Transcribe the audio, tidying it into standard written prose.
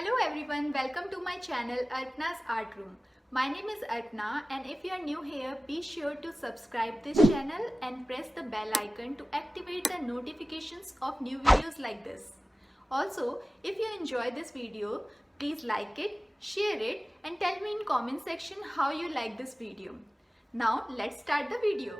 Hello everyone, welcome to my channel Arpana's Art Room. My name is Arpana, and if you are new here, be sure to subscribe this channel and press the bell icon to activate the notifications of new videos like this. Also, if you enjoy this video, please like it, share it and tell me in comment section how you like this video. Now let's start the video.